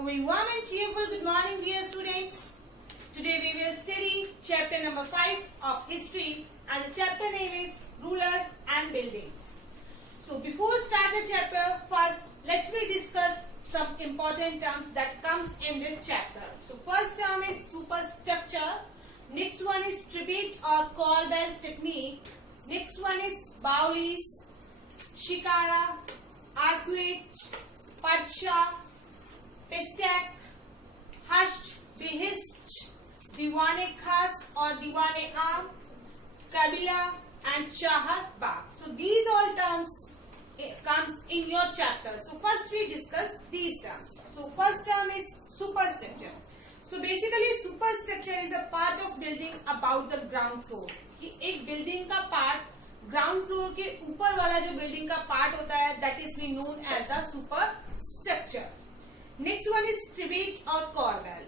A very warm and cheerful good morning, dear students. Today we will study chapter number 5 of history, and the chapter name is Rulers and Buildings. So before start the chapter, first let's we discuss some important terms that comes in this chapter. So first term is superstructure. Next one is tribute or corbel technique. Next one is Baulis, Shikara, arcuate, Padsha, Pestak, Hushed, Behist, Diwan-e-Khas or Diwan-e-Aam, Kabila and Chahar Bagh. So these all terms comes in your chapter. So first we discuss these terms. So first term is superstructure. So basically superstructure is a part of building about the ground floor. कि एक building का part ground floor के ऊपर वाला जो building का part होता है that is we known as the superstructure. Next one is trabeate और corbel.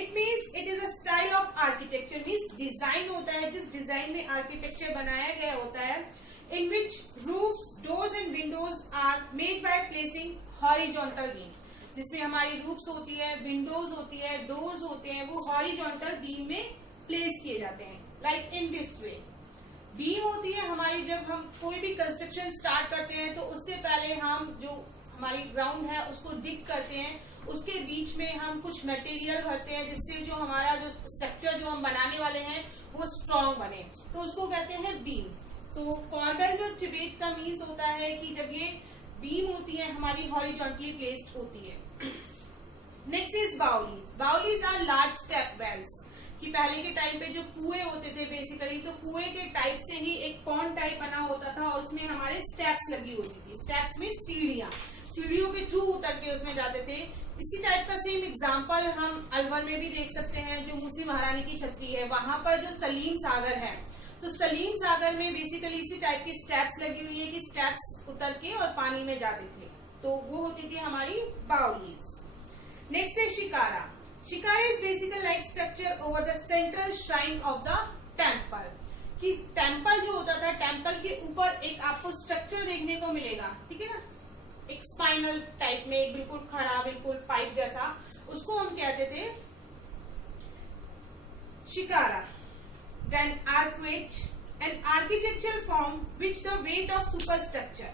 It means it is a style of architecture. Means design होता है जिस डिजाइन में आर्किटेक्चर बनाया गया होता है in which roofs, doors and windows are made by placing horizontal beam. जिसमें हमारी रूफ्स होती है, विंडोज होती है, डोर्स होते हैं, वो हॉरिजॉन्टल बीम में प्लेस किए जाते हैं. Like in this way beam होती है हमारी. जब हम कोई भी कंस्ट्रक्शन स्टार्ट करते हैं तो उससे पहले हम जो हमारी ग्राउंड है उसको डिग करते हैं. उसके बीच में हम कुछ मटेरियल भरते हैं जिससे जो हमारा जो स्ट्रक्चर जो हम बनाने वाले हैं वो स्ट्रॉन्ग बने. तो उसको कहते हैं बीम. तो कॉर्बेल जो ट्रिब्यूट का मीन्स होता है कि जब ये बीम होती है हमारी हॉरिजॉन्टली प्लेस्ड होती है. Next is baolis. Baolis are large step wells. कि पहले के टाइम पे जो कुएं होते थे बेसिकली, तो कुएं के टाइप से ही एक पॉन्ड टाइप बना होता था और उसमें हमारे स्टेप्स लगी होती थी. स्टेप्स में सीढ़ियां, सीढ़ियों के थ्रू उतर के उसमें जाते थे. इसी टाइप का सेम एग्जांपल हम अलवर में भी देख सकते हैं जो मूसी महारानी की छतरी है. वहां पर जो सलीम सागर है, तो सलीम सागर में बेसिकली इसी टाइप की स्टेप्स लगी हुई है कि स्टेप्स उतर के और पानी में जाते थे. तो वो होती थी हमारी बाउलीज. नेक्स्ट है shikara. Shikara is basically like structure over the central shrine of the temple. कि टेम्पल जो होता था, टेम्पल के ऊपर एक आपको स्ट्रक्चर देखने को मिलेगा, ठीक है ना, एक स्पाइनल टाइप में, एक बिल्कुल खड़ा, बिल्कुल पाइप जैसा, उसको हम कहते थे shikhara. Then arcuate, an architectural form which the weight of superstructure.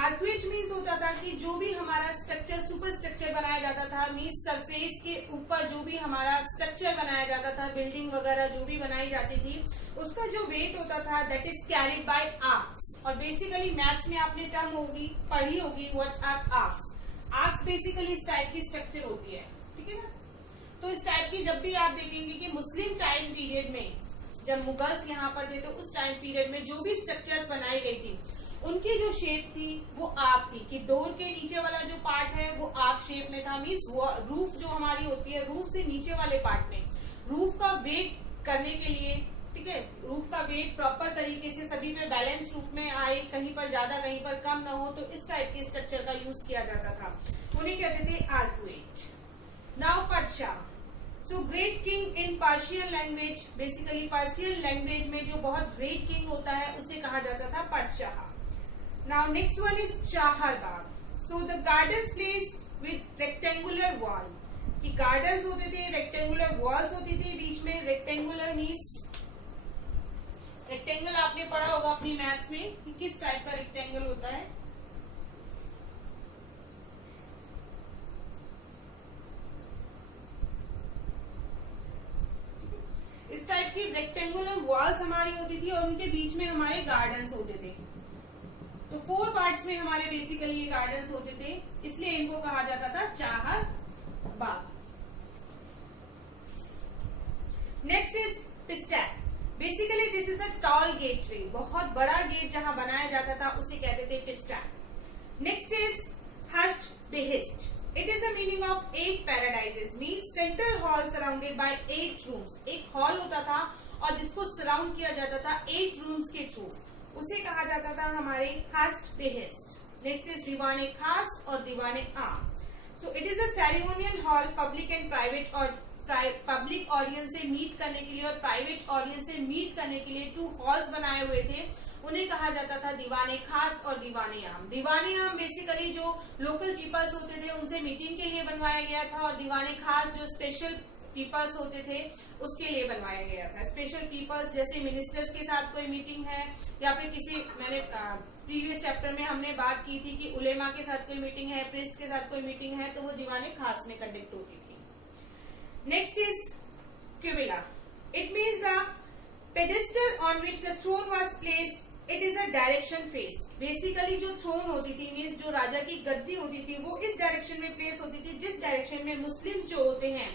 Arcuate means होता था कि जो भी हमारा स्ट्रक्चर सुपरस्ट्रक्चर बनाया जाता था, मीन्स सरफेस के ऊपर जो भी हमारा स्ट्रक्चर बनाया जाता था, बिल्डिंग वगैरह जो भी बनाई जाती थी, उसका जो वेट होता था that is carried by arches. और बेसिकली मैथ्स में आपने टर्म पढ़ी होगी what are arches. Arches basically इस टाइप की स्ट्रक्चर होती है, ठीक है ना. तो इस टाइप की जब भी आप देखेंगे कि मुस्लिम टाइम पीरियड में जब मुगल्स यहाँ पर थे तो उस टाइम पीरियड में जो भी स्ट्रक्चर्स बनाई गई थी उनकी जो शेप थी वो आर्क थी. कि डोर के नीचे वाला जो पार्ट है वो आर्क शेप में था. मीन्स रूफ जो हमारी होती है, रूफ से नीचे वाले पार्ट में रूफ का वेट करने के लिए, ठीक है, रूफ का वेट प्रॉपर तरीके से सभी पे बैलेंस रूप में आए, कहीं पर ज्यादा कहीं पर कम न हो, तो इस टाइप के स्ट्रक्चर का यूज किया जाता था. उन्हें कहते थे arcuate. Now padshah. So great king in Persian language. Basically Persian language में जो बहुत ग्रेट किंग होता है उसे कहा जाता था पदशाह. Now next one is Chahar Bagh. So the gardens placed with rectangular wall. कि gardens होते थे, rectangular walls होती थी बीच में. rectangular means rectangle आपने पढ़ा होगा अपनी मैथ्स में कि किस टाइप का rectangle होता है. इस टाइप की rectangular walls हमारी होती थी और उनके बीच में हमारे gardens होते थे. तो 4 पार्ट्स में हमारे बेसिकली ये गार्डन्स होते थे, इसलिए इनको कहा जाता था chahar bagh. Next is pishtaq. Basically this is a tall gateway. बहुत बड़ा गेट जहां बनाया जाता था उसे कहते थे pishtaq. Next is hasht bihisht. It is the meaning of 8 paradises. Means central hall surrounded by 8 rooms. एक हॉल होता था और जिसको सराउंड किया जाता था 8 रूम्स के थ्रू, उसे कहा जाता था हमारे हश्ड बेहिस्ट. नेक्स्ट इज दीवान-ए-खास और Diwan-e-Aam. So it is a ceremonial hall public and private और पब्लिक ऑडियंस से मीट करने के लिए और प्राइवेट ऑडियंस से मीट करने के लिए 2 हॉल्स बनाए हुए थे उन्हें कहा जाता था दीवाने खास और दीवाने आम। दीवाने आम बेसिकली जो लोकल पीपल्स होते थे उनसे मीटिंग के लिए बनवाया गया था, और दीवाने खास जो स्पेशल पीपल्स होते थे उसके लिए बनवाया गया था। स्पेशल पीपल्स जैसे मिनिस्टर्स के साथ कोई मीटिंग है, या फिर किसी, मैंने प्रीवियस चैप्टर में हमने बात की थी कि उलेमा के साथ कोई मीटिंग है, प्रिस्ट के साथ कोई मीटिंग है, तो वो दीवाने खास में कंडक्ट होती थी। नेक्स्ट इज क्यूबिला। It means the pedestal on which the throne was placed, it is a direction face. Basically जो थ्रोन होती थी, मीन्स जो राजा की गद्दी होती थी, वो इस डायरेक्शन में फेस होती थी जिस डायरेक्शन में मुस्लिम जो होते हैं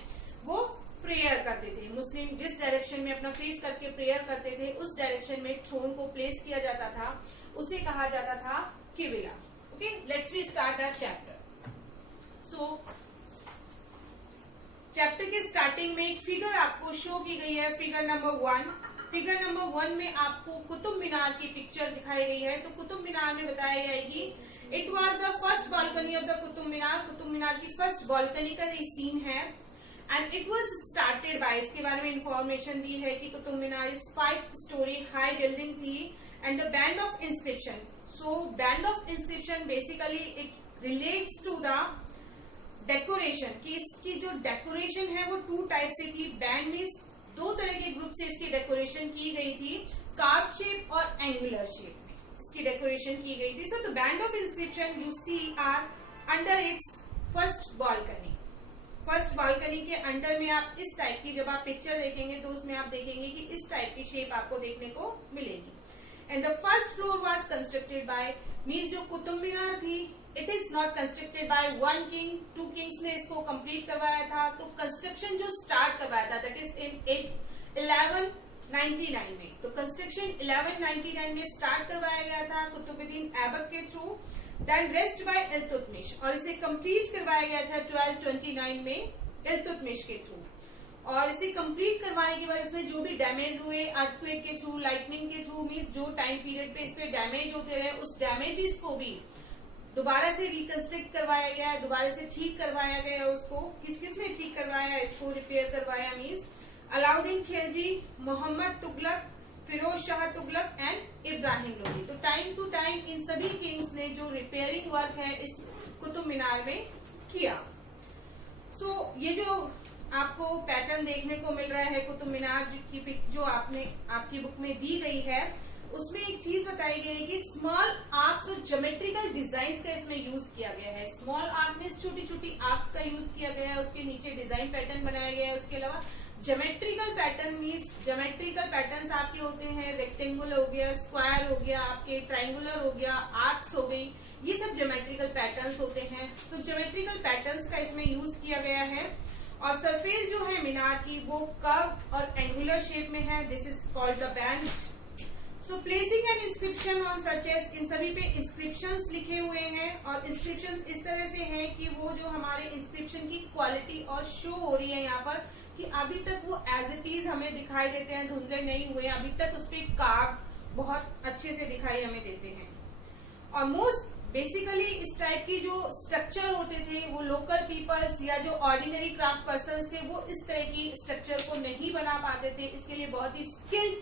वो प्रेयर करते थे। मुस्लिम जिस डायरेक्शन में अपना फेस करके प्रेयर करते थे उस डायरेक्शन में थ्रोन को प्लेस किया जाता था, उसे कहा जाता था किबिला। Okay, let's we start our chapter. So chapter के स्टार्टिंग में एक फिगर आपको शो की गई है, फिगर नंबर 1। फिगर नंबर 1 में आपको कुतुब मीनार की पिक्चर दिखाई गई है। तो कुतुब मीनार में बताया गया है कि it was the first balcony of the Qutub Minar. Qutub Minar की फर्स्ट बालकनी का ये सीन है, and it was started by, इसके बारे में इंफॉर्मेशन दी है कि Qutub Minar is 5 storey high building थी, and the band of inscription. So band of inscription basically it relates to the decoration, कि इसकी जो डेकोरेशन है वो 2 टाइप से थी। बैंड मीन्स 2 तरह के ग्रुप से इसकी डेकोरेशन की गई थी, कार्व शेप और एंगुलर शेप में इसकी डेकोरेशन की गई थी। So the band of inscription you see are under its first balcony. First balcony के अंडर में आप इस टाइप की, जब आप पिक्चर देखेंगे तो उसमें आप देखेंगे कि इस टाइप की शेप आपको देखने को मिलेगी। And the first floor was constructed by, means जो कुतुब मीनार थी it is not constructed by 1 king, 2 Kings ने इसको कंप्लीट करवाया था। तो कंस्ट्रक्शन जो स्टार्ट करवाया था दैट इज इन 1199 में। तो कंस्ट्रक्शन 1199 में स्टार्ट करवाया गया था कुतुबुद्दीन ऐबक के through, then rest by Iltutmish, और इसे कंप्लीट करवाया गया था 1229 में इल्तुतमिश के थ्रू। और इसे कंप्लीट करवाने के बाद इसमें जो भी डैमेज हुए अर्थक्वेक के थ्रू, लाइटनिंग के थ्रू, मीन्स जो टाइम पीरियड पे इस पे डैमेज होते रहे उस डैमेजेस को भी दोबारा से रिकंस्ट्रक्ट करवाया गया, दोबारा से ठीक करवाया गया। उसको किस किस ने ठीक करवाया, इसको रिपेयर करवाया, मीन्स अलाउद्दीन खिलजी, मोहम्मद तुगलक, फिरोज शाह तुगलक एंड इब्राहिम लोदी। तो टाइम टू टाइम इन सभी किंग्स ने जो रिपेयरिंग वर्क है इस कुतुब मीनार में किया। सो ये जो आपको पैटर्न देखने को मिल रहा है कुतुब मीनार की, जो आपकी बुक में दी गई है, उसमें एक चीज बताई गई है कि स्मॉल आर्क्स और ज्योमेट्रिकल डिजाइन का इसमें यूज किया गया है। स्मॉल आर्क में छोटी छोटी आर्क्स का यूज किया गया है, उसके नीचे डिजाइन पैटर्न बनाया गया है। उसके अलावा geometrical pattern means geometrical patterns आपके होते हैं रेक्टेंगुलर हो गया, स्क्वायर हो गया, आपके ट्राइंगुलर हो गया, आर्क्स हो गई, ये सब ज्योमेट्रिकल पैटर्न्स होते हैं। तो ज्योमेट्रिकल पैटर्न्स का इसमें यूज किया गया है। और सरफेस जो है मीनार की वो कर्व और एंगुलर शेप में है, this is called the band. So placing an inscription on such edge, इन सभी पे इंस्क्रिप्शंस लिखे हुए हैं, और इंस्क्रिप्शंस इस तरह से हैं कि वो जो हमारे इंस्क्रिप्शन की क्वालिटी और शो हो रही है यहाँ पर, कि अभी तक वो एज इट इज हमें दिखाई देते हैं, धुंधले नहीं हुए, अभी तक उस पर कार्व बहुत अच्छे से दिखाई हमें देते हैं। और मोस्ट बेसिकली इस टाइप की जो स्ट्रक्चर होते थे वो लोकल पीपल्स या जो ऑर्डिनरी क्राफ्ट पर्सन थे वो इस तरह की स्ट्रक्चर को नहीं बना पाते थे। इसके लिए बहुत ही स्किल्ड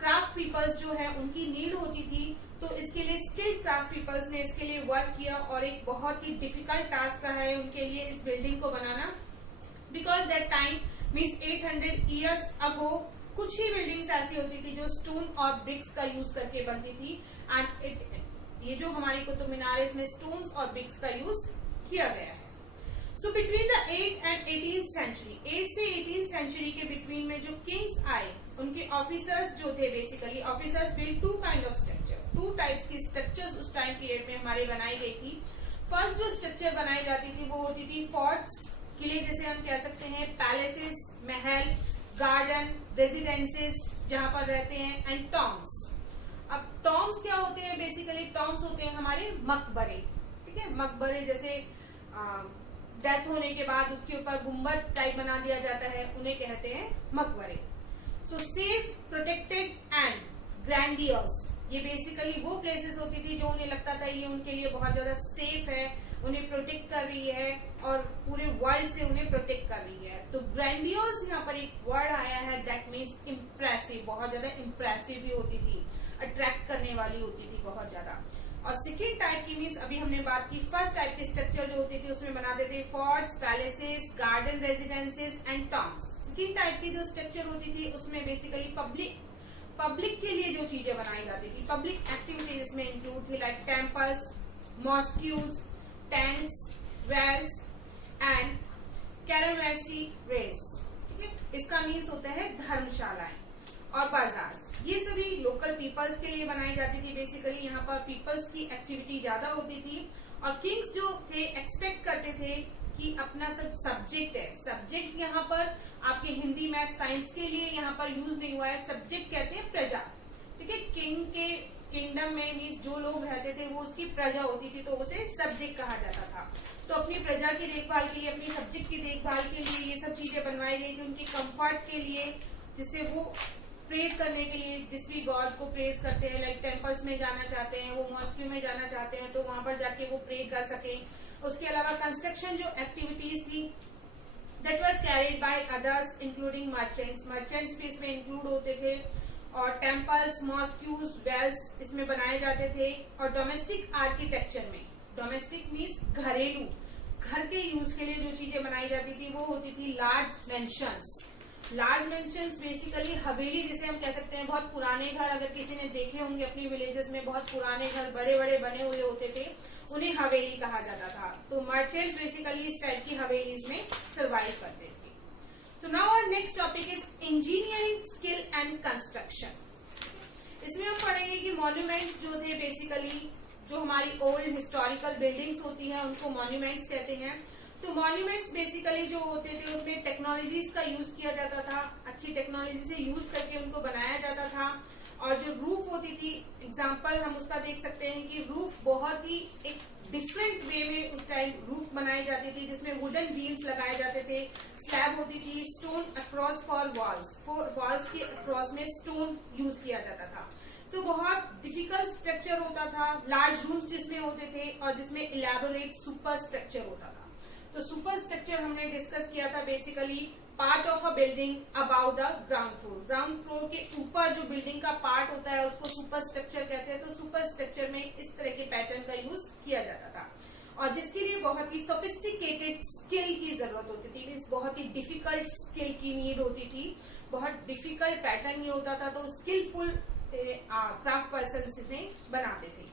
क्राफ्ट पीपल्स जो है उनकी नीड होती थी। तो इसके लिए स्किल्ड क्राफ्ट पीपल्स ने इसके लिए वर्क किया, और एक बहुत ही डिफिकल्ट टास्क रहा है उनके लिए इस बिल्डिंग को बनाना, because that time means 800 years ago कुछ ही बिल्डिंग्स ऐसी होती थी जो स्टोन और ब्रिक्स का यूज करके बनती थी। एंड ये जो हमारी कुतुब मीनार है इसमें स्टोन्स और ब्रिक्स का यूज किया गया है। So between the 8th and 18th century, 8 से 18th सेंचुरी के बिटवीन में जो किंग्स आए उनके ऑफिसर्स जो थे, basically officers build 2 kind of structure, 2 types की स्ट्रक्चर्स उस टाइम पीरियड में हमारे बनाई गई थी। फर्स्ट जो स्ट्रक्चर बनाई जाती थी वो होती थी फोर्ट्स, किले जैसे हम कह सकते हैं, पैलेसेस, महल, गार्डन, रेजिडेंसेस जहां पर रहते हैं, एंड टॉम्स। अब टॉम्स क्या होते हैं, बेसिकली टॉम्स होते हैं हमारे मकबरे, ठीक है। मकबरे जैसे डेथ होने के बाद उसके ऊपर गुम्बद टाइप बना दिया जाता है, उन्हें कहते हैं मकबरे। सो सेफ, प्रोटेक्टेड एंड ग्रैंडियस, ये बेसिकली वो प्लेसेस होती थी जो उन्हें लगता था ये उनके लिए बहुत ज्यादा सेफ है, उन्हें प्रोटेक्ट कर रही है और पूरे वर्ल्ड से उन्हें प्रोटेक्ट कर रही है। तो ग्रैंडियस यहाँ पर एक वर्ड आया है दैट मीन्स इम्प्रेसिव, बहुत ज्यादा इम्प्रेसिव भी होती थी। अट्रैक्ट करने वाली होती थी बहुत ज्यादा। और सेकेंड टाइप की मीन्स अभी हमने बात की फर्स्ट टाइप के स्ट्रक्चर जो होते थे उसमें बनाते थे forts, palaces, garden residences and Tom's. Second type की जो स्ट्रक्चर होती थी उसमें बेसिकली पब्लिक के लिए जो चीजें बनाई जाती थी, पब्लिक एक्टिविटीज इसमें इंक्लूड थी like temples, mosques, tanks, wells and caravanserais. ठीक है, इसका मीन्स होता है धर्मशालाएं और बाजार। ये सभी लोकल पीपल्स के लिए बनाई जाती थी। बेसिकली यहाँ पर पीपल्स की एक्टिविटी ज्यादा होती थी और किंग्स जो थे एक्सपेक्ट करते थे कि अपना सब सब्जेक्ट है, सब्जेक्ट यहाँ पर आपके हिंदी मैथ साइंस के लिए यहाँ पर यूज नहीं हुआ है, सब्जेक्ट कहते हैं प्रजा। ठीक है, किंग के किंगडम में मीन्स जो लोग रहते थे वो उसकी प्रजा होती थी तो उसे सब्जेक्ट कहा जाता था। तो अपनी प्रजा की देखभाल के लिए, अपनी सब्जेक्ट की देखभाल के लिए ये सब चीजें बनवाई गई थी उनकी कंफर्ट के लिए, जिससे वो प्रेज करने के लिए जिस भी गॉड को प्रेज करते हैं, लाइक टेम्पल्स में जाना चाहते हैं, वो मॉस्क्यू में जाना चाहते हैं तो वहां पर जाके वो प्रे कर सके। उसके अलावा कंस्ट्रक्शन जो एक्टिविटीज थी that was carried by others including merchants, merchants भी इसमें इंक्लूड होते थे और टेम्पल्स, मॉस्क्यूज, वेल्स इसमें बनाए जाते थे। और डोमेस्टिक आर्किटेक्चर में, डोमेस्टिक मीन्स घरेलू, घर के यूज के लिए जो चीजें बनाई जाती थी वो होती थी large mentions. Large mentions basically हवेली जिसे हम कह सकते हैं, बहुत पुराने घर, अगर किसी ने देखे होंगे अपनी विलेजेस में बहुत पुराने घर बड़े बड़े बने हुए होते थे, उन्हें हवेली कहा जाता था। तो मर्चेंट्स बेसिकली इस टाइप की हवेलीज में सर्वाइव करते थे। So now our next topic is engineering skill and construction. इसमें हम पढ़ेंगे कि मॉन्यूमेंट्स जो थे बेसिकली जो हमारी ओल्ड हिस्टोरिकल बिल्डिंग्स होती है उनको मॉन्यूमेंट्स कहते हैं। तो मॉन्यूमेंट्स बेसिकली जो होते थे उसमें टेक्नोलॉजीज का यूज किया जाता था, अच्छी टेक्नोलॉजी से यूज करके उनको बनाया जाता था। और जो रूफ होती थी, एग्जांपल हम उसका देख सकते हैं कि रूफ बहुत ही एक डिफरेंट वे में उस टाइम रूफ बनाई जाती थी जिसमें वुडन बीम्स लगाए जाते थे, स्लैब होती थी, स्टोन अक्रॉस फॉर वॉल्स के अक्रॉस में स्टोन यूज किया जाता था। सो बहुत डिफिकल्ट स्ट्रक्चर होता था, लार्ज रूम्स जिसमें होते थे और जिसमें इलेबोरेट सुपर स्ट्रक्चर होता था। तो सुपर स्ट्रक्चर हमने डिस्कस किया था basically part of a building about the ground floor. Ground floor के ऊपर जो बिल्डिंग का पार्ट होता है उसको सुपर स्ट्रक्चर कहते हैं। तो सुपर स्ट्रक्चर में इस तरह के पैटर्न का यूज किया जाता था और जिसके लिए बहुत ही सोफिस्टिकेटेड स्किल की जरूरत होती थी, मीन्स बहुत ही डिफिकल्ट स्किल की नीड होती थी, बहुत डिफिकल्ट पैटर्न ये होता था तो स्किलफुल क्राफ्ट पर्सन इसे बनाते थे।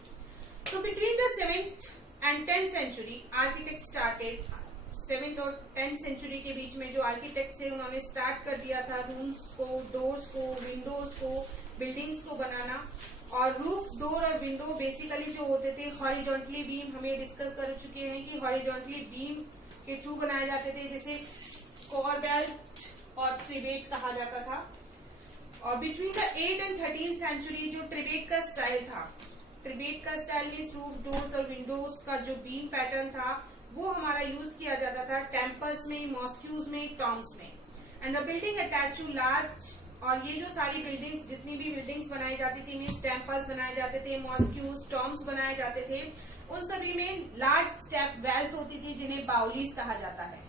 सो between the 7th and 10th century architect started. 7th और 10th सेंचुरी के बीच में जो आर्किटेक्ट थे उन्होंने स्टार्ट कर दिया था रूम्स को, डोर्स को, विंडोज को, बिल्डिंग्स को बनाना। और रूफ, डोर और विंडो बेसिकली जो होते थे हॉरिजॉन्टली बीम, हमें डिस्कस कर चुके हैं कि हॉरिजॉन्टली बीम के थ्रू बनाए जाते थे जिसे कॉरबेल्ट और ट्रिबेट कहा जाता था। और between the 8th and 13th century जो ट्रिबेट का स्टाइल था, ट्रिबेट का स्टाइल में रूफ, डोर्स और विंडोज का जो बीम पैटर्न था वो हमारा यूज किया जाता था टेम्पल्स में, मॉस्क्यूज में, टॉम्स में। And the building attach to large, और ये जो सारी बिल्डिंग्स, जितनी भी बिल्डिंग्स बनाई जाती थी, मीन्स टेम्पल्स बनाए जाते थे, मॉस्क्यूज, टॉम्स बनाए जाते थे, उन सभी में लार्ज स्टेप वेल्स होती थी जिन्हें बाउलीज कहा जाता है।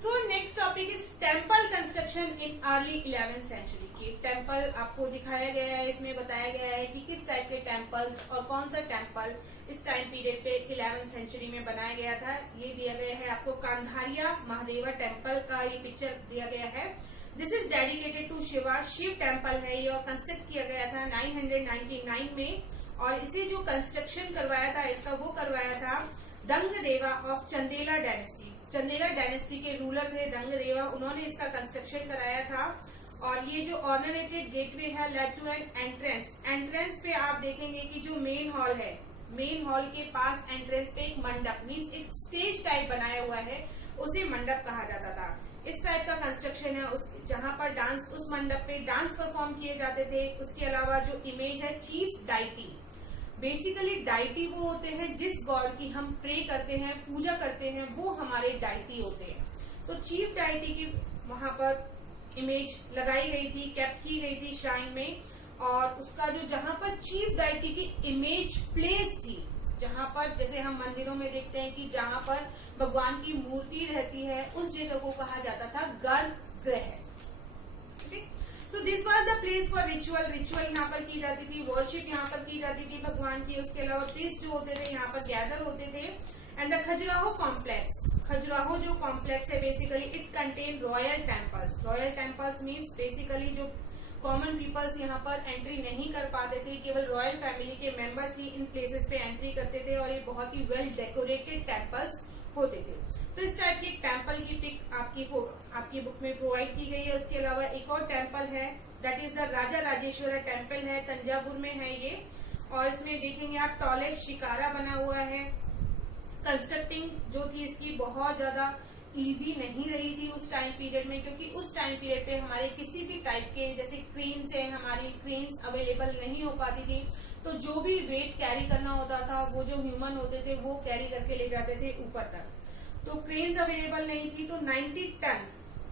So next topic is temple construction in early 11th century. की टेम्पल आपको दिखाया गया है, इसमें बताया गया है कि किस टाइप के टेम्पल्स और कौन सा टेम्पल इस टाइम पीरियड पे 11th सेंचुरी में बनाया गया था। ये दिया गया है आपको कांधारिया महादेवा टेम्पल का ये पिक्चर दिया गया है। This is dedicated to Shiva, Shiv temple है ये और कंस्ट्रक्ट किया गया था 999 में। और इसे जो कंस्ट्रक्शन करवाया था इसका वो करवाया था Dhangadeva of Chandela dynasty. Chandela dynasty के रूलर थे दंगदेवा, उन्होंने इसका कंस्ट्रक्शन कराया था। और ये जो ऑर्नामेंटेड गेटवे है led to an entrance. Entrance पे आप देखेंगे कि जो मेन हॉल है, मेन हॉल के पास एंट्रेंस पे एक मंडप, मीन्स एक स्टेज टाइप बनाया हुआ है, उसे मंडप कहा जाता था। इस टाइप का कंस्ट्रक्शन है जहां पर डांस, उस मंडप पे डांस परफॉर्म किए जाते थे। उसके अलावा जो इमेज है चीफ डाइटी, बेसिकली डाइटी वो होते हैं जिस गॉड की हम प्रे करते हैं, पूजा करते हैं, वो हमारे डाइटी होते हैं। तो चीफ डाइटी की वहां पर इमेज लगाई गई थी, कैप्ट की गई थी श्राइन में। और उसका जो जहां पर चीफ डाइटी की इमेज प्लेस थी, जहां पर जैसे हम मंदिरों में देखते हैं कि जहां पर भगवान की मूर्ति रहती है, उस जगह को कहा जाता था गर्भगृह। So this was the place for ritual. Ritual यहाँ पर की जाती थी, वर्शिप यहाँ पर की जाती थी भगवान की। उसके अलावा प्रीस्ट जो होते थे यहाँ पर गैदर होते थे। And the Khajuraho complex, Khajuraho जो कॉम्प्लेक्स है basically it contain royal temples. Royal temples means basically जो कॉमन पीपल्स यहाँ पर एंट्री नहीं कर पाते थे, केवल रॉयल फैमिली के मेंबर्स ही इन प्लेसेस पे एंट्री करते थे और ये बहुत ही वेल डेकोरेटेड टेम्पल्स होते थे। तो इस टाइप की एक टेम्पल की पिक आपकी बुक में प्रोवाइड की गई है। उसके अलावा एक और टेम्पल है, that is the Raja Rajeshwara temple है, तंजावुर में है ये। और इसमें देखेंगे आप टॉलेस्ट शिकारा बना हुआ है। कंस्ट्रक्टिंग जो थी इसकी बहुत ज्यादा इजी नहीं रही थी उस टाइम पीरियड में, क्योंकि उस टाइम पीरियड पे हमारे किसी भी टाइप के जैसे क्रेन्स है, हमारी क्रेन्स अवेलेबल नहीं हो पाती थी। तो जो भी वेट कैरी करना होता था वो जो ह्यूमन होते थे वो कैरी करके ले जाते थे ऊपर तक। तो क्रेन्स अवेलेबल नहीं थी। तो 90 टन,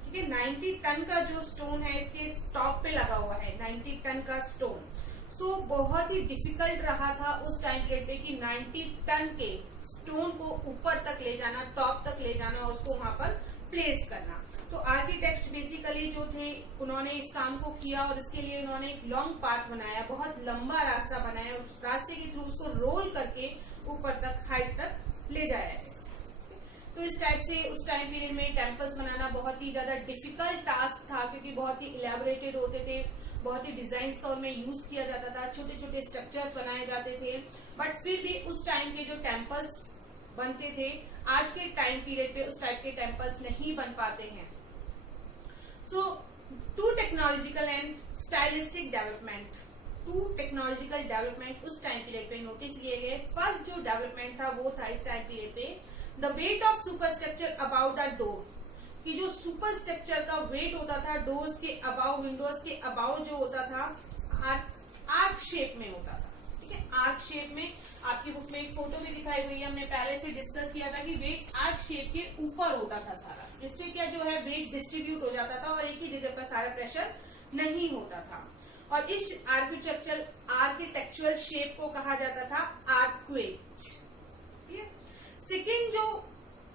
ठीक है, 90 टन का जो स्टोन है इसके टॉप पे लगा हुआ है, 90 टन का स्टोन। सो बहुत ही डिफिकल्ट रहा था उस टाइम पीरियड पे कि 90 टन के स्टोन को ऊपर तक ले जाना, टॉप तक ले जाना और उसको वहां पर प्लेस करना। तो आर्किटेक्ट्स बेसिकली जो थे उन्होंने इस काम को किया और इसके लिए उन्होंने एक लॉन्ग पाथ बनाया, बहुत लंबा रास्ता बनाया और उस रास्ते के थ्रू उसको रोल करके ऊपर तक, हाइट तक ले जाया है। तो इस टाइप से उस टाइम पीरियड में टेम्पल्स बनाना बहुत ही ज्यादा डिफिकल्ट टास्क था, क्योंकि बहुत ही इलेबोरेटेड होते थे, बहुत ही डिजाइन का उनमें यूज किया जाता था, छोटे छोटे स्ट्रक्चर्स बनाए जाते थे। बट फिर भी उस टाइम के जो टेम्पल्स बनते थे आज के टाइम पीरियड पे उस टाइप के टेम्पल्स नहीं बन पाते हैं। So two technological and stylistic development, two technological development उस टाइम पीरियड पे नोटिस किए गए। फर्स्ट जो डेवलपमेंट था वो था इस टाइम पीरियड पे the weight of superstructure about the door, कि जो सुपर स्ट्रक्चर का वेट होता था डोर्स के अबाउ, विंडोज के अबाउ जो होता था आर्क शेप में होता था, ठीक है, आर्क शेप में। आपकी बुक में एक फोटो भी दिखाई हुई है, हमने पहले से डिस्कस किया था कि वेट आर्क शेप के ऊपर होता था सारा, जिससे क्या जो है वेट डिस्ट्रीब्यूट हो जाता था और एक ही जगह पर सारा प्रेशर नहीं होता था। और इस आर्किटेक्चुरल शेप को कहा जाता था आर्कवेट। सेकेंड जो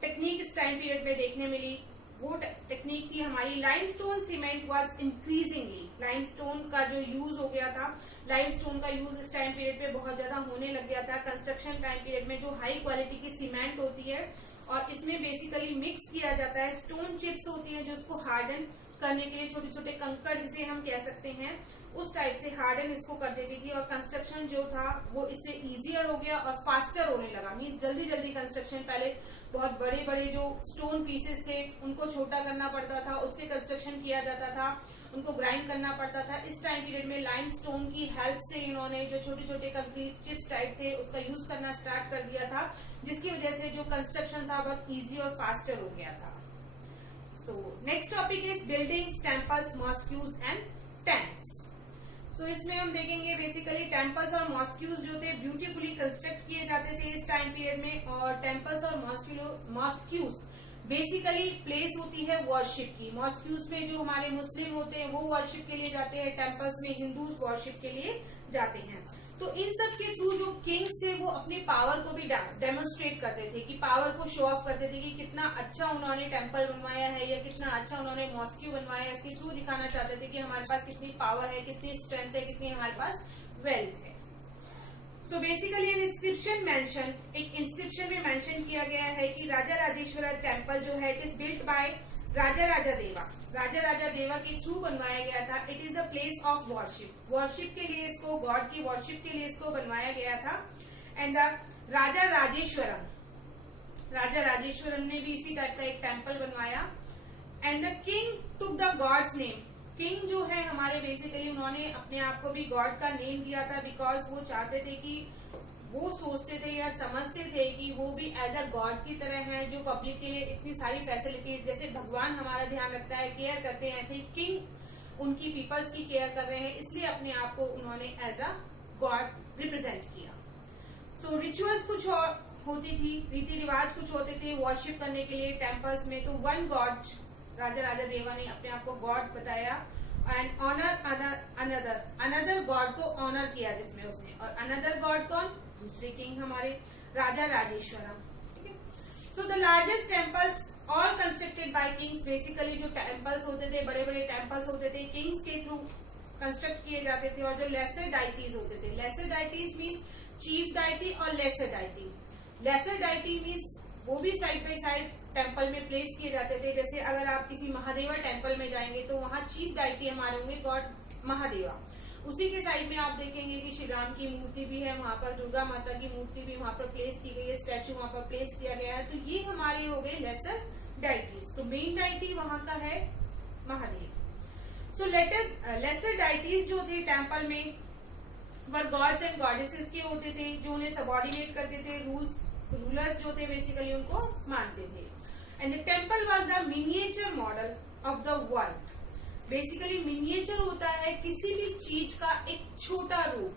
टेक्निक इस टाइम पीरियड में देखने मिली वो टेक्निक थी हमारी limestone cement was increasingly. Limestone का जो यूज हो गया था, लाइमस्टोन का यूज इस टाइम पीरियड पे बहुत ज्यादा होने लग गया था। कंस्ट्रक्शन टाइम पीरियड में जो हाई क्वालिटी की सीमेंट होती है और इसमें बेसिकली मिक्स किया जाता है स्टोन चिप्स होती है जो उसको हार्डन करने के लिए, छोटे छोटे कंकड़ जिसे हम कह सकते हैं, उस टाइप से हार्डन इसको कर देती थी। और कंस्ट्रक्शन जो था वो इससे इजियर हो गया और फास्टर होने लगा। मीन्स जल्दी जल्दी कंस्ट्रक्शन, पहले बहुत बड़े बड़े जो स्टोन पीसेस थे उनको छोटा करना पड़ता था, उससे कंस्ट्रक्शन किया जाता था, उनको ग्राइंड करना पड़ता था। इस टाइम पीरियड में लाइमस्टोन की हेल्प से इन्होंने जो छोटे छोटे कंक्रीट चिप्स टाइप थे उसका यूज करना स्टार्ट कर दिया था, जिसकी वजह से जो कंस्ट्रक्शन था बहुत इजी और फास्टर हो गया था। So next topic is buildings, temples, mosques and tanks. So इसमें हम देखेंगे बेसिकली टेम्पल्स और मॉस्क्यूज जो थे ब्यूटीफुली कंस्ट्रक्ट किए जाते थे इस टाइम पीरियड में। और टेम्पल्स और मॉस्क्यूज बेसिकली प्लेस होती है वर्शिप की। मॉस्क्यूज में जो हमारे मुस्लिम होते हैं वो वर्शिप के लिए जाते हैं, टेम्पल्स में हिंदूज वर्शिप के लिए जाते हैं। तो इन सब के थ्रू जो किंग्स थे वो अपनी पावर को भी डेमोन्स्ट्रेट करते थे, कि पावर को शो ऑफ करते थे कि कितना अच्छा उन्होंने टेम्पल बनवाया है या कितना अच्छा उन्होंने मॉस्क्यू बनवाया है। इसके थ्रू दिखाना चाहते थे कि हमारे पास कितनी पावर है, कितनी स्ट्रेंथ है, कितनी हमारे पास वेल्थ है। So basically N inscription mention, एक इंस्क्रिप्शन में मेंशन किया गया है कि राजा राजेश्वरा टेम्पल जो है इट इज बिल्ट बाय राजा राजा देवा। राजा राजा देवा के थ्रू बनवाया गया था। It is the place of worship, worship के लिए इसको, गॉड की वर्शिप के लिए इसको बनवाया गया था। एंड द राजा राजेश्वरम, राजा राजेश्वरम ने भी इसी टाइप का एक टेम्पल बनवाया। And the king took the gods name, king जो है हमारे बेसिकली उन्होंने अपने आप को भी गॉड का नेम दिया था, बिकॉज वो चाहते थे कि वो सोचते थे या समझते थे कि वो भी एज अ गॉड की तरह हैं, जो पब्लिक के लिए इतनी सारी फैसिलिटीज, जैसे भगवान हमारा ध्यान रखता है, केयर करते हैं, ऐसे ही किंग उनकी पीपल्स की केयर कर रहे हैं, इसलिए अपने आप को उन्होंने एज अ गॉड रिप्रेजेंट किया। सो रिचुअल्स कुछ और होती थी, रीति रिवाज कुछ होते थे वर्शिप करने के लिए टेम्पल्स में। तो वन गॉड, राजा राजा देवा ने अपने आप को गॉड बताया एंड ऑनर अनदर गॉड को ऑनर किया जिसमें उसने, और अनदर गॉड कौन, दूसरे किंग हमारे राजा राजेश्वरम। ठीक है। So the largest temples all constructed by Kings. Basically जो टेम्पल्स होते थे, बड़े बड़े टेम्पल्स होते थे, किंग्स के थ्रू कंस्ट्रक्ट किए जाते थे। और जो लेसर डाइटीज होते थे, lesser deities means chief deity और lesser deity. Lesser deity means वो भी साइड बाई साइड टेम्पल में प्लेस किए जाते थे। जैसे अगर आप किसी महादेवा टेम्पल में जाएंगे तो वहाँ चीफ डाइटी हमारे होंगे गॉड महादेवा। उसी के साइड में आप देखेंगे कि श्री राम की मूर्ति भी है वहाँ पर, दुर्गा माता की मूर्ति भी वहाँ पर प्लेस की गई है, स्टैचू वहाँ पर प्लेस किया गया है। तो ये हमारे हो गए लेसर डाइटीज। तो मेन डाइटी वहाँ का है महादेव। सो लेसर डाइटीज जो थे टेम्पल में वर गॉड्स एंड गॉडेसेस के होते थे, जो उन्हें सबॉर्डिनेट करते थे, रूलर्स जो थे बेसिकली उनको मानते थे। And the temple was the miniature model of the world. Basically miniature होता है किसी भी चीज का एक छोटा रूप।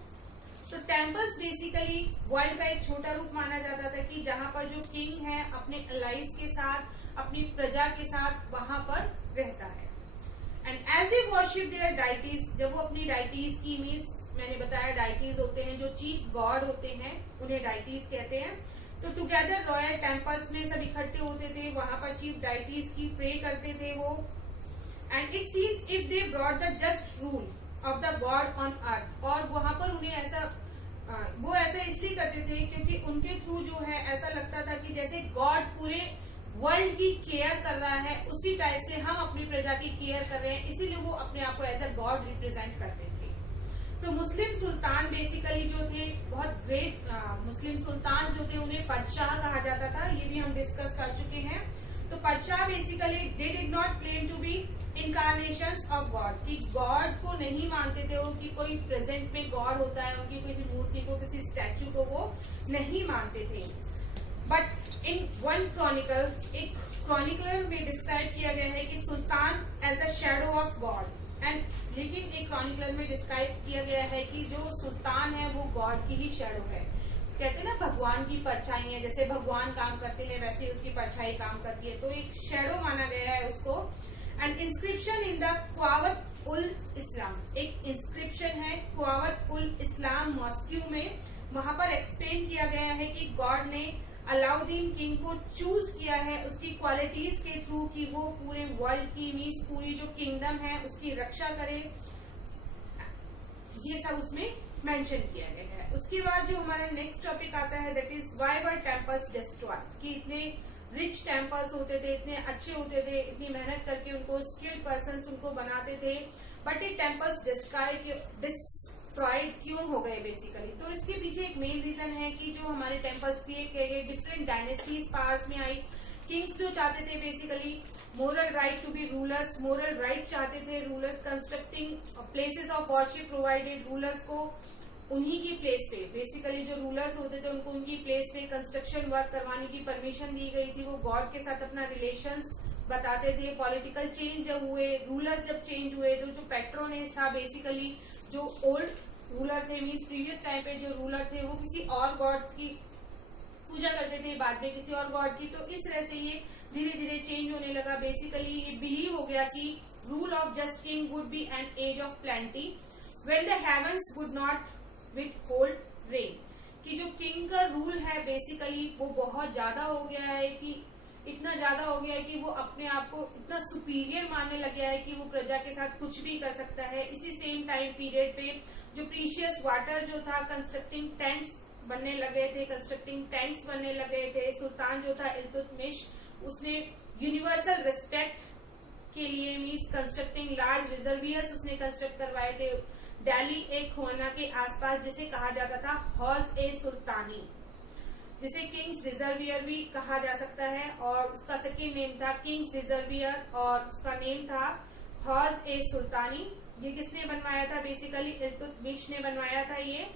तो टेम्पल्स बेसिकली वर्ल्ड का एक छोटा रूप माना जाता था कि जहां पर जो किंग है अपने अलाइज के साथ, अपनी प्रजा के साथ वहां पर रहता है। And as they worship their deities, जब वो अपनी डाइटीज की मीन्स मैंने बताया डाइटीज होते हैं जो चीफ गॉड होते हैं, उन्हें डाइटीज कहते हैं। तो टुगेदर रॉयल टेम्पल्स में सब इकट्ठे होते थे, वहां पर चीफ डाइटीज की प्रे करते थे वो। And it seems if they brought the just rule of the God on earth. और वहां पर उन्हें वो ऐसा इसलिए करते थे क्योंकि उनके थ्रू जो है ऐसा लगता था कि जैसे गॉड पूरे वर्ल्ड की केयर कर रहा है, उसी टाइप से हम अपनी प्रजा की केयर कर रहे हैं, इसीलिए वो अपने आप को एज अ गॉड रिप्रेजेंट करते थे। सो मुस्लिम सुल्तान बेसिकली जो थे बहुत ग्रेट मुस्लिम सुल्तान जो थे उन्हें बादशाह कहा जाता था, ये भी हम डिस्कस कर चुके हैं। तो बादशाह basically they did not claim to be incarnations of God, कि गॉड को नहीं मानते थे, उनकी कोई प्रेजेंट में गॉड होता है, उनकी किसी मूर्ति को, किसी स्टैचू को वो नहीं मानते थे। बट इन वन क्रॉनिकल, एक क्रॉनिकलर में डिस्क्राइब किया गया है कि सुल्तान as the shadow of God. And लेकिन एक क्रॉनिकलर में डिस्क्राइब किया गया है कि जो सुल्तान है वो गॉड की ही शैडो है। कहते हैं ना भगवान की परछाई है, जैसे भगवान काम करते हैं वैसे उसकी परछाई काम करती है, तो एक शैडो माना गया है उसको। And inscription in the कुआवत ul Islam, एक इंस्क्रिप्शन है कुआवत उल इस्लाम मॉस्क्यू में, वहां पर एक्सप्लेन किया गया है कि गॉड ने अलाउद्दीन किंग को चूज किया है उसकी क्वालिटीज के थ्रू कि वो पूरे वर्ल्ड की मीन्स पूरी जो किंगडम है उसकी रक्षा करे, ये सब उसमें मेंशन किया गया है। उसके बाद जो हमारा नेक्स्ट टॉपिक आता है that is why were temples destroyed, कि इतने रिच टेम्पल्स होते थे, इतने अच्छे होते थे, इतनी मेहनत करके उनको स्किल्ड पर्सन्स उनको बनाते थे, बट ये टेम्पल्स डिस्ट्रॉयड क्यों हो गए बेसिकली। तो इसके पीछे एक मेन रीजन है कि जो हमारे टेम्पल्स क्रिएट किए गए, डिफरेंट डायनेस्टीज पास में आई, किंग्स जो चाहते थे basically moral right to be rulers, moral right चाहते थे rulers, constructing places of worship provided rulers को उन्हीं की प्लेस पे, बेसिकली जो रूलर्स होते थे उनको उनकी प्लेस पे कंस्ट्रक्शन वर्क करवाने की परमिशन दी गई थी। वो गॉड के साथ अपना रिलेशंस बताते थे। पॉलिटिकल चेंज जब हुए, रूलर्स जब चेंज हुए, तो जो पेट्रोनेज था बेसिकली जो ओल्ड रूलर थे मीन्स प्रीवियस टाइम पे जो रूलर थे वो किसी और गॉड की पूजा करते थे, बाद में किसी और गॉड की। तो इस तरह से ये धीरे धीरे चेंज होने लगा। बेसिकली ये बिलीव हो गया कि rule of just king would be an age of plenty when the heavens would not withhold rain, कि जो किंग का रूल है बेसिकली वो बहुत ज्यादा हो गया है, कि इतना ज्यादा हो गया है कि वो अपने आप को इतना सुपीरियर मानने लग गया है कि वो प्रजा के साथ कुछ भी कर सकता है। इसी सेम टाइम पीरियड पे जो प्रीशियस वाटर जो था कंस्ट्रक्टिंग टैंक्स बनने लगे थे, बनने लगे थे। सुल्तान जो था इल्तुतमिश, उसने यूनिवर्सल रिस्पेक्ट के लिए मीन्स कंस्ट्रक्टिंग लार्ज रिजर्वियर्स उसने कंस्ट्रक्ट करवाए थे दिल्ली एक खोना के आसपास, जिसे कहा जाता था हौज ए सुल्तानी, जिसे किंग्स रिजर्वियर भी कहा जा सकता है। और उसका सेकेंड नेम था किंग्स रिजर्वियर और उसका नेम था हौज ए सुल्तानी। ये किसने बनवाया था बेसिकली इल्तुतमिश ने बनवाया था ये।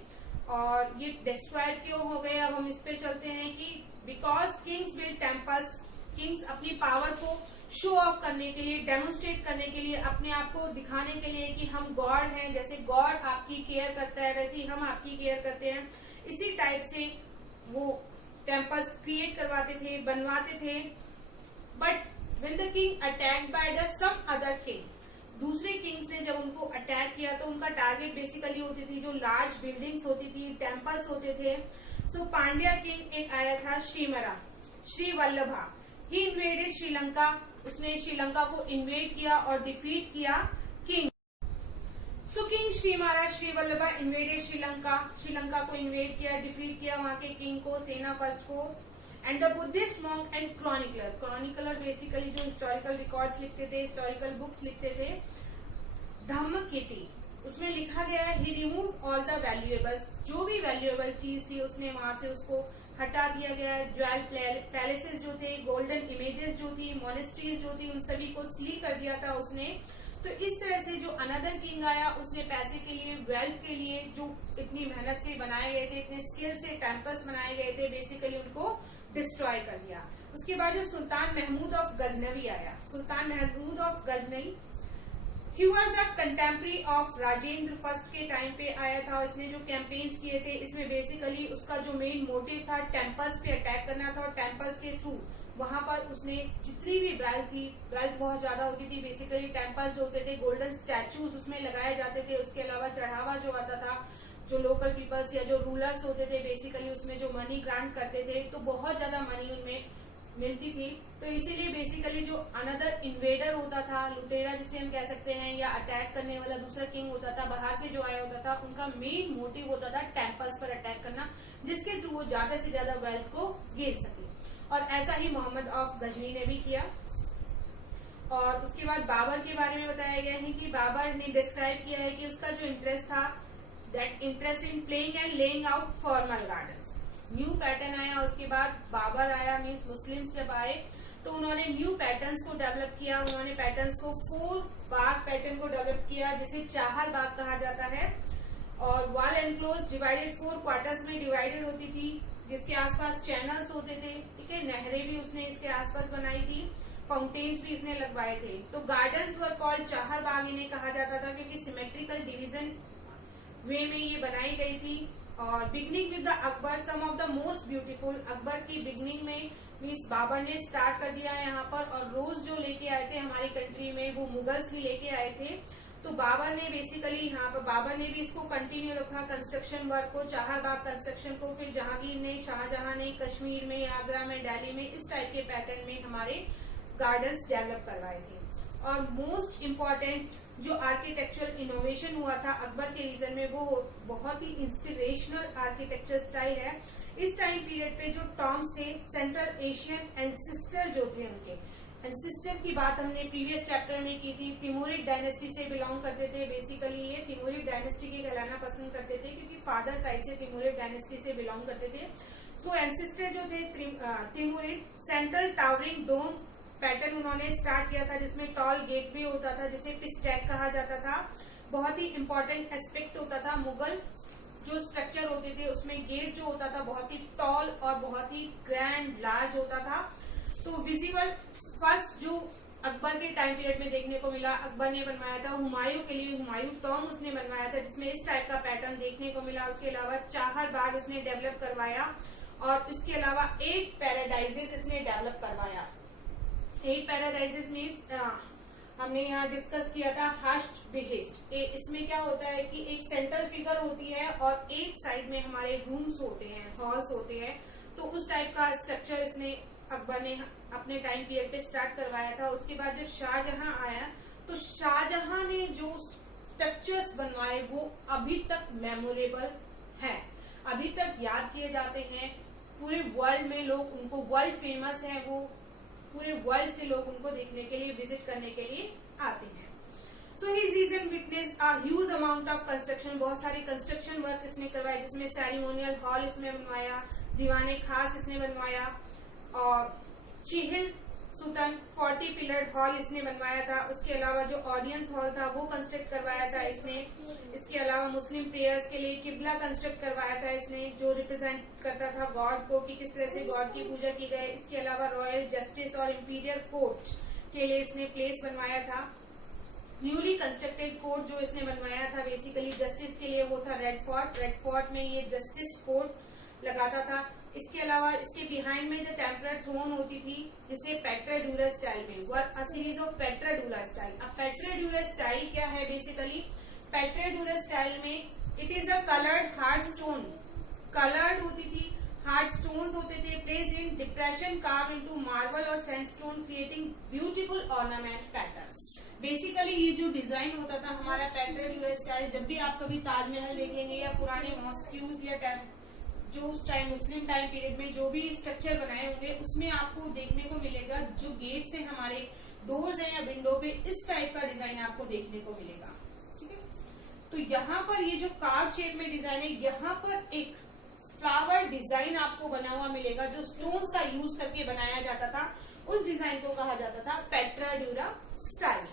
और ये डिस्ट्रॉयड क्यों हो गए, अब हम इस पे चलते हैं कि because Kings build temples, Kings अपनी पावर को शो ऑफ करने के लिए, डेमोन्स्ट्रेट करने के लिए, अपने आप को दिखाने के लिए कि हम गॉड हैं, जैसे गॉड आपकी केयर करता है वैसे ही हम आपकी केयर करते हैं, इसी टाइप से वो टेम्पल्स क्रिएट करवाते थे, बनवाते थे। But when the king attacked by the some other king, दूसरे किंग्स ने जब उनको अटैक किया तो उनका टारगेट बेसिकली होती थी जो लार्ज बिल्डिंग्स होती थी, टेम्पल्स होते थे। सो पांड्या किंग एक आया था श्रीमरा, श्री वल्लभा, ही इन्वेडेड श्रीलंका, उसने श्रीलंका को इन्वेड किया और डिफीट किया। किंग किंग श्री महाराज श्री वल्लभा इन्वेडेड श्रीलंका, श्रीलंका को इन्वेड किया, डिफीट किया वहां के किंग को, सेना फर्स्ट को। And the Buddhist monk and chronicler, chronicler basically जो हिस्टोरिकल रिकॉर्ड्स लिखते थे, हिस्टोरिकल बुक्स लिखते थे, धम्मकेति, उसमें लिखा गया है ही रिमूव ऑल द वैल्यूएबल्स, जो भी वैल्यूएबल चीज थी उसने वहां से उसको हटा दिया गया है। ज्वेल पैलेसेस जो थे, गोल्डन इमेजेस जो थी, मोनेस्ट्रीज जो थी, उन सभी को सील कर दिया था उसने। तो इस तरह से जो अनदर किंग आया उसने पैसे के लिए, वेल्थ के लिए, जो इतनी मेहनत से बनाए गए थे, इतने स्किल से टेम्पल्स बनाए गए थे, बेसिकली उनको डिस्ट्रॉय कर दिया। उसके बाद जो सुल्तान महमूद ऑफ गजनवी आया, सुल्तान Mahmud of Ghaznavi, he was a contemporary of Rajendra first के टाइम पे आया था। इसने जो कैंपेन्स किए थे, इसमें बेसिकली उसका जो मेन मोटिव था टेम्पल्स पे अटैक करना था, और टेम्पल्स के थ्रू वहां पर उसने जितनी भी वेल्थ थी, वेल्थ बहुत ज्यादा होती थी, बेसिकली टेम्पल्स जो होते थे, गोल्डन स्टैचूज उसमें लगाए जाते थे। उसके अलावा चढ़ावा जो आता था, जो लोकल पीपल्स या जो रूलर्स होते थे, बेसिकली उसमें जो मनी ग्रांट करते थे, तो बहुत ज्यादा मनी उनमें मिलती थी। तो इसीलिए बेसिकली जो अनदर इन्वेडर होता था, लुटेरा जिसे हम कह सकते हैं, या अटैक करने वाला दूसरा किंग होता था, बाहर से जो आया होता था, उनका मेन मोटिव होता था टेम्पल्स पर अटैक करना, जिसके थ्रू वो ज्यादा से ज्यादा वेल्थ को गेन सके। और ऐसा ही मोहम्मद ऑफ गजनी ने भी किया। और उसके बाद बाबर के बारे में बताया गया है कि बाबर ने डिस्क्राइब किया है कि उसका जो इंटरेस्ट था, that interest in playing and laying out formal gardens. New pattern आया, उसके बाद बाबर आया, मीन्स मुस्लिम्स जब आए तो उन्होंने न्यू पैटर्न्स को डेवलप किया। उन्होंने पैटर्न्स को 4 बाग पैटर्न को डेवलप किया, जिसे चाहर बाग कहा जाता है। और वॉल एनक्लोज डिवाइडेड 4 क्वार्टर्स में डिवाइडेड होती थी, जिसके आसपास चैनल्स होते थे, ठीक है। नहरें भी उसने इसके आसपास बनाई थी, फाउंटेन्स भी इसने लगवाए थे। तो गार्डन्स वर कॉल्ड चाहर बाग इन्हें कहा जाता था, क्योंकि सिमेट्रिकल डिवीजन वे में ये बनाई गई थी। और beginning with the Akbar, some of the most beautiful, Akbar की बिगनिंग में मीन्स बाबर ने स्टार्ट कर दिया है यहाँ पर। और रोज जो लेके आए थे हमारी कंट्री में, वो मुगल्स भी लेके आए थे। तो बाबर ने बेसिकली यहाँ पर बाबर ने भी इसको कंटिन्यू रखा, कंस्ट्रक्शन वर्क को, चाहर बाग कंस्ट्रक्शन को। फिर जहांगीर ने, शाहजहां ने कश्मीर में, आगरा में, दिल्ली में इस टाइप के पैटर्न में हमारे गार्डन्स डेवलप करवाए थे। और मोस्ट इम्पोर्टेंट जो आर्किटेक्चरल इनोवेशन हुआ था अकबर के रीजन में, वो बहुत ही इंस्पिरेशनल आर्किटेक्चर स्टाइल है। इस टाइम पीरियड पे जो टॉम्स थे, सेंट्रल एशियन एंसिस्टर जो थे, उनके एंसिस्टर की बात हमने प्रीवियस चैप्टर में की थी। तिमोरिड डायनेस्टी से बिलोंग करते थे, बेसिकली ये तिमोरिड डायनेस्टी के कहलाना पसंद करते थे, क्योंकि फादर साइड से तिमोरिड डायनेस्टी से बिलोंग करते थे। सो एंसिस्टर जो थे तिमोरिड, सेंट्रल टावरिंग डोम पैटर्न उन्होंने स्टार्ट किया था, जिसमें टॉल गेटवे होता था, जिसे पिस्टैक कहा जाता था। बहुत ही इंपॉर्टेंट एस्पेक्ट होता था, मुगल जो स्ट्रक्चर होते थे उसमें गेट जो होता था बहुत ही टॉल और बहुत ही ग्रैंड लार्ज होता था। तो विजिबल फर्स्ट जो अकबर के टाइम पीरियड में देखने को मिला, अकबर ने बनवाया था हुमायूं के लिए, हुमायूं टॉम उसने बनवाया था, जिसमें इस टाइप का पैटर्न देखने को मिला। उसके अलावा चाहर बाग इसने डेवलप करवाया, और इसके अलावा 8 पैराडाइजेस इसने डेवलप करवाया। 8 पैराडाइजेस मीन्स हमने यहाँ डिस्कस किया था हश्ट बिहिश्ट। इसमें क्या होता है कि एक सेंट्रल फिगर होती है और एक साइड में हमारे रूम्स होते हैं, हॉल्स होते हैं। तो उस टाइप का स्ट्रक्चर इसने अकबर ने अपने टाइम पीरियड पे स्टार्ट करवाया था। उसके बाद जब शाहजहां आया, तो शाहजहां ने जो स्ट्रक्चर्स बनवाए वो अभी तक मेमोरेबल हैं, अभी तक याद किए जाते हैं। पूरे वर्ल्ड में लोग उनको, वर्ल्ड फेमस है वो, पूरे वर्ल्ड से लोग उनको देखने के लिए, विजिट करने के लिए आते हैं। So his region witness a huge amount of construction, बहुत सारे कंस्ट्रक्शन वर्क इसने करवाए, जिसमें सेरेमोनियल हॉल इसने बनवाया, दीवाने खास इसने बनवाया, और चिहिल सुल्तान 40 पिलर्ड हॉल इसने बनवाया था। उसके अलावा जो ऑडियंस हॉल था वो कंस्ट्रक्ट करवाया था इसने। इसके अलावा मुस्लिम प्रेयर्स के लिए किबला कंस्ट्रक्ट करवाया था इसने, जो रिप्रेजेंट करता था गॉड को, कि किस तरह से गॉड की पूजा की गई। इसके अलावा रॉयल जस्टिस और इंपीरियल कोर्ट के लिए इसने प्लेस बनवाया था। न्यूली कंस्ट्रक्टेड कोर्ट जो इसने बनवाया था बेसिकली जस्टिस के लिए, वो था रेड फोर्ट। रेड फोर्ट में ये जस्टिस कोर्ट लगाता था। इसके अलावा इसके बिहाइंड में जो टेम्परर थ्रोन होती थी, जिसे पेट्राड्यूरस स्टाइल में, were a series of pietra dura style. अब पेट्राड्यूरस स्टाइल क्या है बेसिकली? पेट्राड्यूरस स्टाइल में it is a coloured hard stone, coloured होती थी, हार्ड स्टोन्स होते थे, placed in depression, carved into marble और sandstone, creating beautiful ornament pattern. Basically ये जो डिजाइन होता था हमारा पैटर्न स्टाइल, जब भी आप कभी ताजमहल देखेंगे या पुराने मॉस्क्यूज या जो उस टाइम मुस्लिम टाइम पीरियड में जो भी स्ट्रक्चर बनाए होंगे उसमें आपको देखने को मिलेगा जो गेट से हमारे डोर्स है या विंडो पे इस टाइप का डिजाइन आपको देखने को मिलेगा। ठीक है, तो यहाँ पर ये जो कार्व शेप में डिजाइन है, यहाँ पर एक फ्लावर डिजाइन आपको बना हुआ मिलेगा जो स्टोन्स का यूज करके बनाया जाता था। उस डिजाइन को कहा जाता था पेट्राड्यूरा स्टाइल।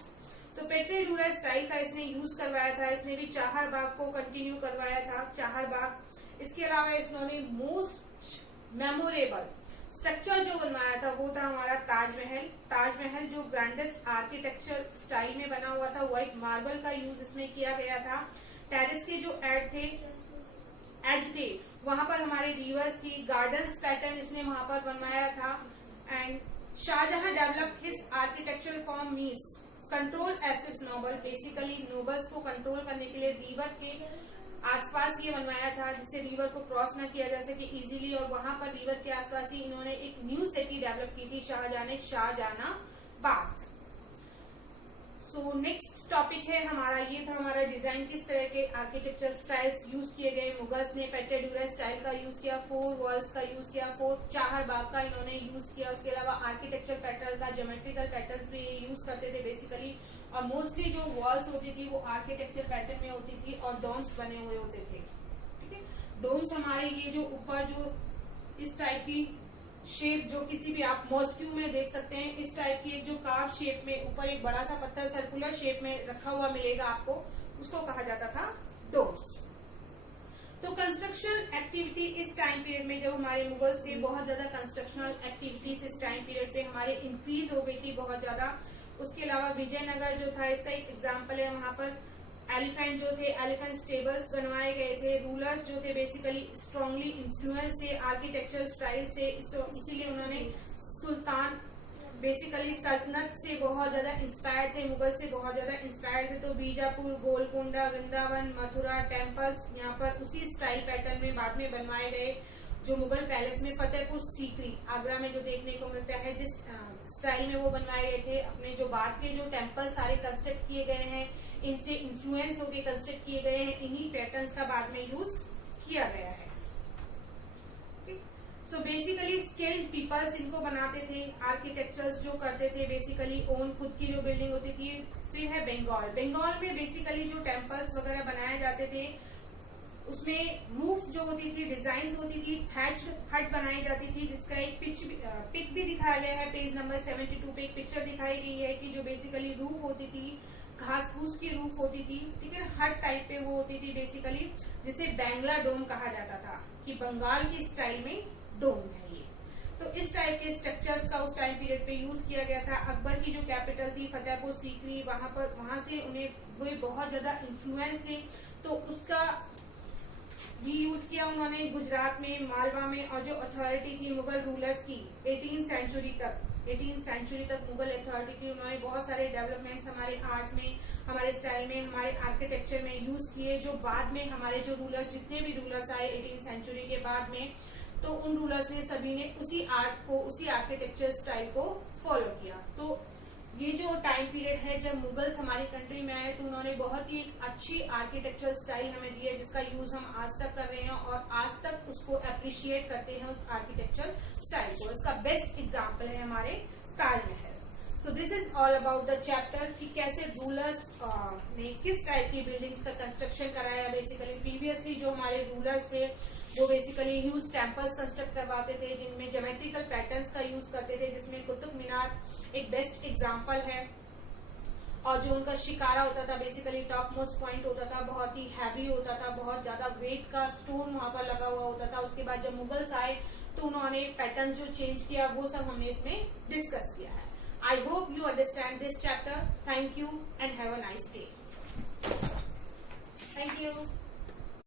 तो पेट्राड्यूरा स्टाइल का इसने यूज करवाया था। इसने भी चाहर बाग को कंटिन्यू करवाया था, चाहर बाग। इसके अलावा इसने मोस्ट मेमोरेबल स्ट्रक्चर जो बनवाया था वो था हमारा ताजमहल। ताजमहल जो ग्रैंडेस्ट आर्किटेक्चर स्टाइल में बना हुआ था, व्हाइट मार्बल का यूज इसमें किया गया था। टेरेस के जो एज थे वहां पर हमारे रिवर्स थी, गार्डन्स पैटर्न इसने वहां पर बनवाया था। And Shahjahan develop his architectural form means control access noble, basically nobles को कंट्रोल करने के लिए रिवर के आसपास ये बनवाया था जिससे रिवर को क्रॉस ना किया जा सके इजीली, और वहां पर रिवर के आसपास ही इन्होंने एक न्यू सिटी डेवलप की थी शाहजहां ने, शाहजहानाबाद। सो नेक्स्ट टॉपिक है हमारा, ये था हमारा डिजाइन किस तरह के आर्किटेक्चर स्टाइल्स यूज किए गए। मुगल्स ने पेट्राड्यूरा स्टाइल का यूज किया, 4 वॉल्स का यूज किया, 4 चाहर बाग का इन्होंने यूज किया। उसके अलावा आर्किटेक्चर पैटर्न का, ज्योमेट्रिकल पैटर्न्स भी यूज करते थे बेसिकली, और मोस्टली जो वॉल्स होती थी वो आर्किटेक्चर पैटर्न में होती थी और डोम्स बने हुए होते थे। ठीक है, डोम्स हमारे ये जो ऊपर जो इस टाइप की शेप जो किसी भी आप मॉस्क्यू में देख सकते हैं, इस टाइप की एक जो कार्व शेप में ऊपर एक बड़ा सा पत्थर सर्कुलर शेप में रखा हुआ मिलेगा आपको, उसको कहा जाता था डोम्स। तो कंस्ट्रक्शन एक्टिविटी इस टाइम पीरियड में जब हमारे मुगल्स थे, बहुत ज्यादा कंस्ट्रक्शनल एक्टिविटीज इस टाइम पीरियड पे हमारे इंक्रीज हो गई थी बहुत ज्यादा। उसके अलावा विजयनगर जो था इसका एक एग्जाम्पल है, वहां पर एलिफेंट जो थे, एलिफेंट स्टेबल्स बनवाए गए थे। रूलर्स जो थे बेसिकली स्ट्रांगली इन्फ्लुएंस थे आर्किटेक्चरल स्टाइल से, इसीलिए उन्होंने सुल्तान बेसिकली सल्तनत से बहुत ज्यादा इंस्पायर्ड थे, मुगल से बहुत ज्यादा इंस्पायर्ड थे। तो बीजापुर, गोलकोंडा, वृंदावन, मथुरा टेम्पल्स यहाँ पर उसी स्टाइल पैटर्न में बाद में बनवाए गए जो मुगल पैलेस में फतेहपुर सीकरी आगरा में जो देखने को मिलता है, जिस स्टाइल में वो बनवाए गए थे। अपने जो बाद के जो टेम्पल सारे कंस्ट्रक्ट किए गए हैं इनसे इन्फ्लुएंस होकर कंस्ट्रक्ट किए गए हैं, इन्हीं पैटर्न्स का बाद में यूज किया गया है। सो बेसिकली स्किल्ड पीपल्स इनको बनाते थे, आर्किटेक्चर्स जो करते थे बेसिकली ओन खुद की जो बिल्डिंग होती थी। फिर है बंगाल। बंगाल में बेसिकली जो टेम्पल्स वगैरह बनाए जाते थे उसमें रूफ जो होती थी, डिजाइन्स होती थी, थैच्ड हट बनाई जाती थी, जिसका एक पिक भी दिखाया गया है। पेज नंबर 72 पे एक पिक्चर दिखाई गई है कि जो बेसिकली रूफ होती थी घास फूस की रूफ होती थी। ठीक है, हट टाइप पे वो होती थी बेसिकली, जिसे बैंगला डोम कहा जाता था कि बंगाल की स्टाइल में डोम है ये। तो इस टाइप के स्ट्रक्चर्स का उस टाइम पीरियड पे यूज किया गया था। अकबर की जो कैपिटल थी फतेहपुर सीकरी, वहां से उन्हें वो बहुत ज्यादा इन्फ्लुएंस थे, तो उसका भी यूज किया उन्होंने गुजरात में, मालवा में। और जो अथॉरिटी थी मुगल रूलर्स की 18th सेंचुरी तक मुगल अथॉरिटी थी, उन्होंने बहुत सारे डेवलपमेंट्स हमारे आर्ट में, हमारे स्टाइल में, हमारे आर्किटेक्चर में यूज किए, जो बाद में हमारे जो रूलर्स, जितने भी रूलर्स आए 18th सेंचुरी के बाद में, तो उन रूलर्स ने सभी ने उसी आर्ट को, उसी आर्किटेक्चर स्टाइल को फॉलो किया। तो ये जो टाइम पीरियड है जब मुगल्स हमारी कंट्री में आए, तो उन्होंने बहुत ही अच्छी आर्किटेक्चर स्टाइल हमें दी है, जिसका यूज हम आज तक कर रहे हैं और आज तक उसको अप्रिशिएट करते हैं उस आर्किटेक्चर स्टाइल को। इसका बेस्ट एग्जाम्पल है हमारे Taj Mahal. So this is all about the chapter कि कैसे रूलर्स ने किस टाइप की बिल्डिंग्स का कंस्ट्रक्शन कराया। बेसिकली प्रीवियसली जो हमारे रूलर्स थे वो बेसिकली ह्यूज टेम्पल्स कंस्ट्रक्ट करवाते थे, जिनमें ज्योमेट्रिकल पैटर्न्स का यूज करते थे, जिसमें कुतुब मीनार एक बेस्ट एग्जाम्पल है। और जो उनका शिकारा होता था बेसिकली टॉप मोस्ट पॉइंट होता था, बहुत ही हैवी होता था, बहुत ज्यादा वेट का स्टोन वहां पर लगा हुआ होता था। उसके बाद जब मुगल्स आए तो उन्होंने पैटर्न जो चेंज किया वो सब हमने इसमें डिस्कस किया है। I hope you understand this chapter. Thank you and have a nice day. Thank you.